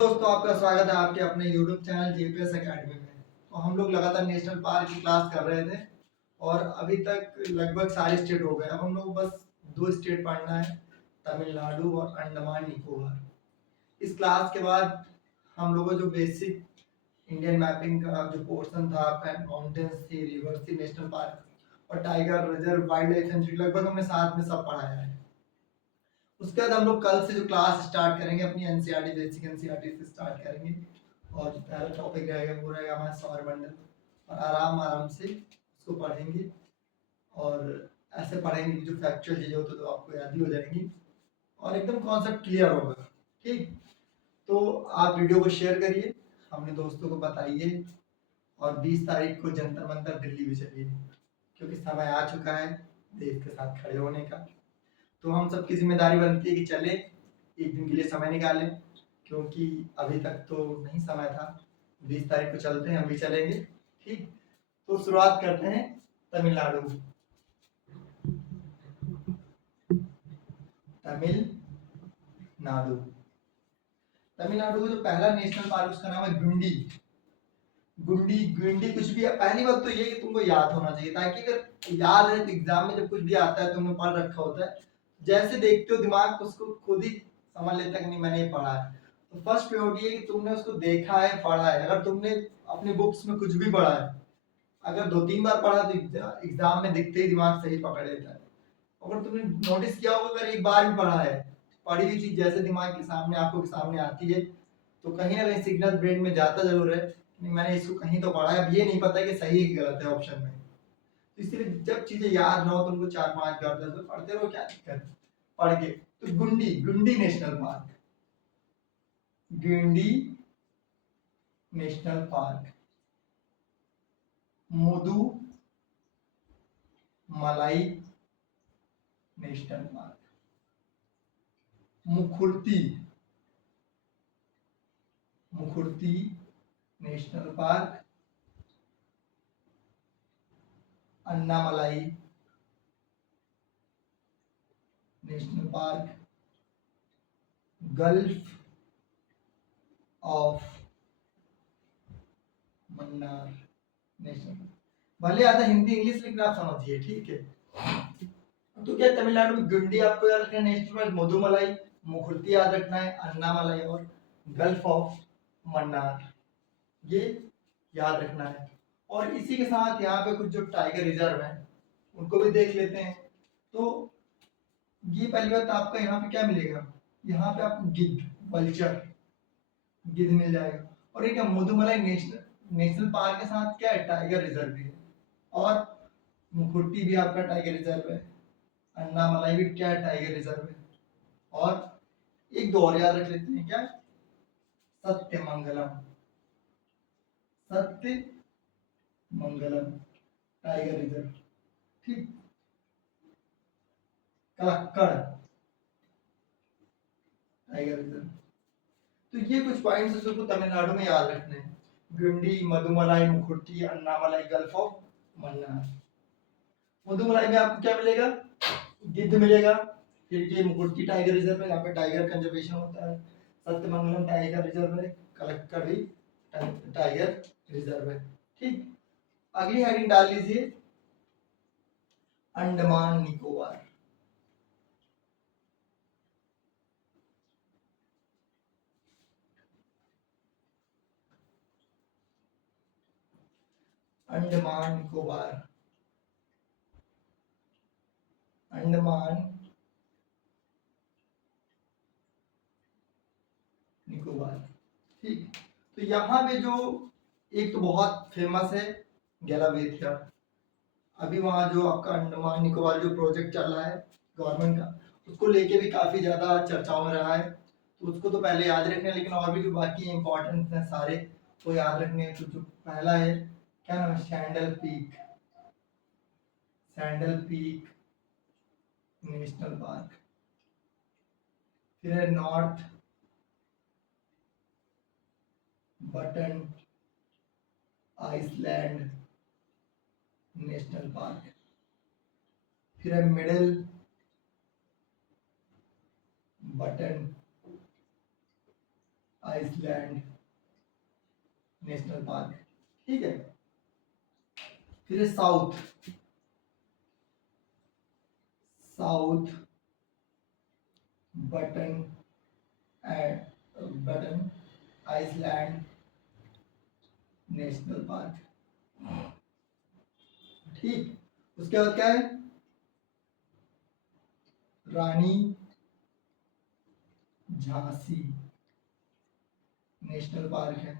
दोस्तों, आपका स्वागत है आपके अपने YouTube चैनल जीपीएस एकेडमी में। तो हम लोग लगातार नेशनल पार्क की क्लास कर रहे थे और अभी तक लगभग सारे स्टेट हो गए। अब हम लोग बस दो स्टेट पढ़ना है, तमिलनाडु और अंडमान निकोबार। इस क्लास के बाद हम लोगों को जो बेसिक इंडियन मैपिंग का जो पोर्शन था, आपका माउंटेन्स थी, रिवर्स थी, नेशनल पार्क और tiger reserve, wild life sanctuary, लगभग हमने साथ में सब पढ़ाया है। उसके बाद हम लोग कल से जो क्लास स्टार्ट करेंगे अपनी एनसीईआरटी, बेसिक एनसीईआरटी से स्टार्ट करेंगे और जो पहला टॉपिक रहेगा वो रहेगा हमारा सौरमंडल और आराम आराम से उसको पढ़ेंगे और ऐसे पढ़ेंगे कि जो फैक्चुअल चीज़ें होती तो आपको याद ही हो जाएंगी और एकदम कॉन्सेप्ट क्लियर होगा। ठीक, तो आप वीडियो को शेयर करिए, अपने दोस्तों को बताइए और 20 तारीख को जंतर मंतर दिल्ली भी चलिए, क्योंकि समय आ चुका है देश के साथ खड़े होने का। तो हम सबकी जिम्मेदारी बनती है कि चले, एक दिन के लिए समय निकालें, क्योंकि अभी तक तो नहीं समय था। 20 तारीख को चलते हैं, हम भी चलेंगे। ठीक, तो शुरुआत करते हैं तमिलनाडु। तमिलनाडु तमिलनाडु का जो पहला नेशनल पार्क उसका नाम है गुंडी। गुंडी गुंडी कुछ भी है, पहली बात तो ये कि तुमको याद होना चाहिए, ताकि अगर याद है तो एग्जाम में जब कुछ भी आता है तुमने पढ़ रखा होता है, जैसे देखते हो दिमाग उसको खुद ही समझ लेता है कि नहीं मैंने ये पढ़ा है। तो फर्स्ट प्रायोरिटी है कि तुमने उसको देखा है, पढ़ा है। अगर तुमने अपने बुक्स में कुछ भी पढ़ा है, अगर 2-3 बार पढ़ा तो एग्जाम में दिखते ही दिमाग सही पकड़ लेता है। अगर तुमने नोटिस किया होगा, अगर एक बार भी पढ़ा है, पढ़ी हुई चीज जैसे दिमाग के सामने आपको के सामने आती है तो कहीं ना कहीं सिग्नल ब्रेन में जाता जरूर है कि मैंने इसको कहीं तो पढ़ा है। अब ये नहीं पता है कि सही है कि गलत है ऑप्शन में। तो इसलिए जब चीजें याद ना हो तो उनको 4-5 बार 10 बार पढ़ते रहो, क्या दिक्कत पढ़ के। तो Guindy Guindy national park, Guindy national park, Mudumalai national park, Mukurthi Mukurthi national park, Anamalai national park, gulf of Mannar national. भले आता हिंदी इंग्लिश लेकिन आप समझिए, ठीक है। तो क्या तमिलनाडु में गुंडी आपको याद रखना है, नेशनल पार्क मुदुमलाई, मुखुर्ती याद रखना है, अन्नामलाई और गल्फ ऑफ मन्नार, ये याद रखना है। और इसी के साथ यहाँ पे कुछ जो टाइगर रिजर्व है उनको भी देख लेते हैं। तो ये पहली बात, आपका यहाँ पे क्या मिलेगा, यहाँ पे आपको गिद्ध, वल्चर, गिद्ध मिल जाएगा। और एक मुदुमलाई नेशनल नेशनल पार्क के साथ क्या है, टाइगर रिजर्व भी है और मुखुर्ती भी आपका टाइगर रिजर्व है, अन्नामलाई भी क्या है, टाइगर रिजर्व है। और एक दो और याद रख लेते हैं, क्या, सत्यमंगलम, सत्य मंगलम टाइगर रिजर्व। ठीक, कलक्कड़ टाइगर रिजर्व। तो ये कुछ पॉइंट्स जो तमिलनाडु में याद रखने हैं, गुंडी, मधुमलाई, मुखुर्ती, अन्नामलाई, गल्फ ऑफ मन्नार। मधुमलाई में आपको क्या मिलेगा, गिद्ध मिलेगा। फिर ये मुकुट्टी टाइगर रिजर्व है, यहाँ पे टाइगर कंजर्वेशन होता है। सत्यमंगलम टाइगर रिजर्व है, कलक्कड़ भी टाइगर रिजर्व है। ठीक, अगली हेडिंग डाल लीजिए अंडमान निकोबार। अंडमान निकोबार, अंडमान निकोबार। ठीक, तो यहाँ पे जो एक तो बहुत फेमस है गैलावेथिया। अभी वहाँ जो आपका अंडमान निकोबार जो प्रोजेक्ट चल रहा है गवर्नमेंट का, उसको लेके भी काफी ज्यादा चर्चाओं में रहा है। तो उसको तो पहले याद रखना है, लेकिन और भी जो बाकी इंपॉर्टेंट है सारे वो याद रखने हैं। तो जो पहला है, क्या नाम है, Saddle Peak, Saddle Peak National Park. फिर है North Button Island National Park. फिर है Middle Button Island National Park. ठीक है, फिर South South Button and Button Island National Park. ठीक, उसके बाद क्या है, रानी झांसी नेशनल पार्क है,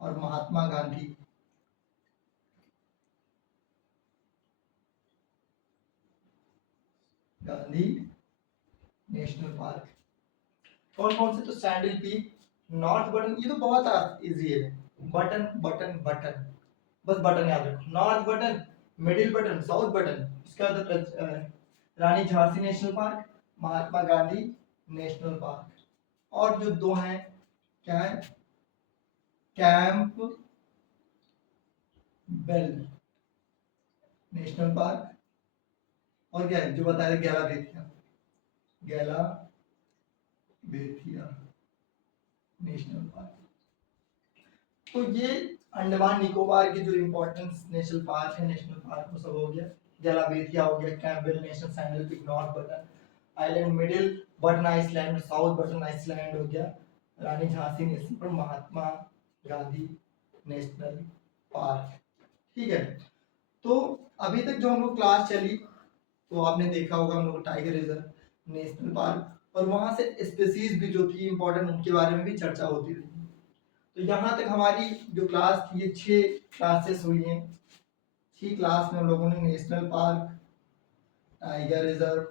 और महात्मा गांधी नेशनल पार्क। कौन कौन से, तो सैंडल पीक, नॉर्थ बटन, ये तो बहुत इजी है, बटन बटन बटन, बस बटन याद रखो, north button, middle button, south button. उसके बाद रानी Jhansi National Park, Mahatma Gandhi National park, और जो दो हैं क्या है, कैंप बेल नेशनल पार्क, और क्या है जो बताया गैला बेथिया नेशनल पार्क। तो ये अंडमान निकोबार के जो इंपॉर्टेंट नेशनल पार्क है, नेशनल पार्क वो सब हो गया, गैलाबेथिया हो गया, Campbell National, Saddle Peak, North Button Island, Middle Button Island, South Button Island हो गया, Rani Jhansi National Park, Mahatma Gandhi National Park. ठीक है, तो अभी तक जो हम लोग क्लास चली तो आपने देखा होगा हम लोग टाइगर रिजर्व नेशनल पार्क, और वहां से स्पीसीज भी जो थी इंपॉर्टेंट उनके बारे में भी चर्चा होती रही। तो यहाँ तक हमारी जो क्लास थी ये 6 क्लासेस हुई हैं। 6 क्लास में हम लोगों ने national park, tiger reserve,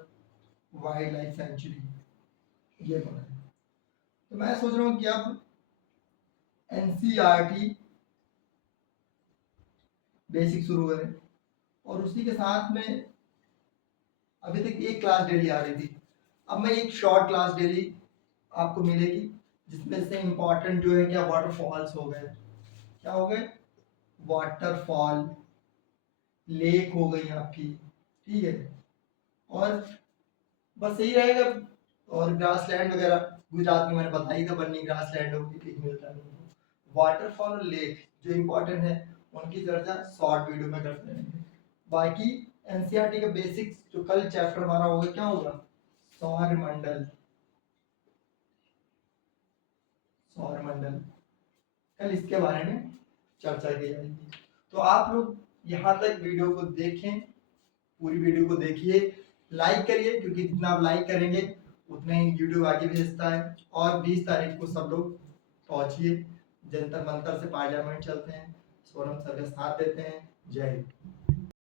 wild life sanctuary ये पढ़ा है। तो मैं सोच रहा हूँ कि अब एनसीईआरटी बेसिक शुरू करें, और उसी के साथ में अभी तक एक क्लास डेली आ रही थी, अब मैं एक शॉर्ट क्लास डेली आपको मिलेगी, जिसमें से इंपॉर्टेंट जो है क्या, वाटरफॉल्स हो गए, क्या हो गए, वाटरफॉल, लेक हो गई आपकी, ठीक है, और बस यही रहेगा। और ग्रास लैंड वगैरह गुजरात में मैंने बताई था, बन्नी ग्रास लैंड होगी, एक मिलता है वाटरफॉल और लेक जो इंपॉर्टेंट है उनकी चर्चा शॉर्ट वीडियो में करते रहेंगे। बाकी एनसीईआरटी का बेसिक्स जो कल चैप्टर हमारा होगा क्या होगा, सौरमंडल, सौरमंडल, कल इसके बारे में चर्चा की जाएगी। तो आप लोग यहाँ तक वीडियो को देखें, पूरी वीडियो को देखिए, लाइक करिए, क्योंकि जितना आप लाइक करेंगे उतने ही यूट्यूब आगे भेजता है। और 20 तारीख को सब लोग पहुंचिए, जंतर मंतर से पार्लियामेंट चलते हैं, सोनम सर का साथ देते हैं। जय हिंद।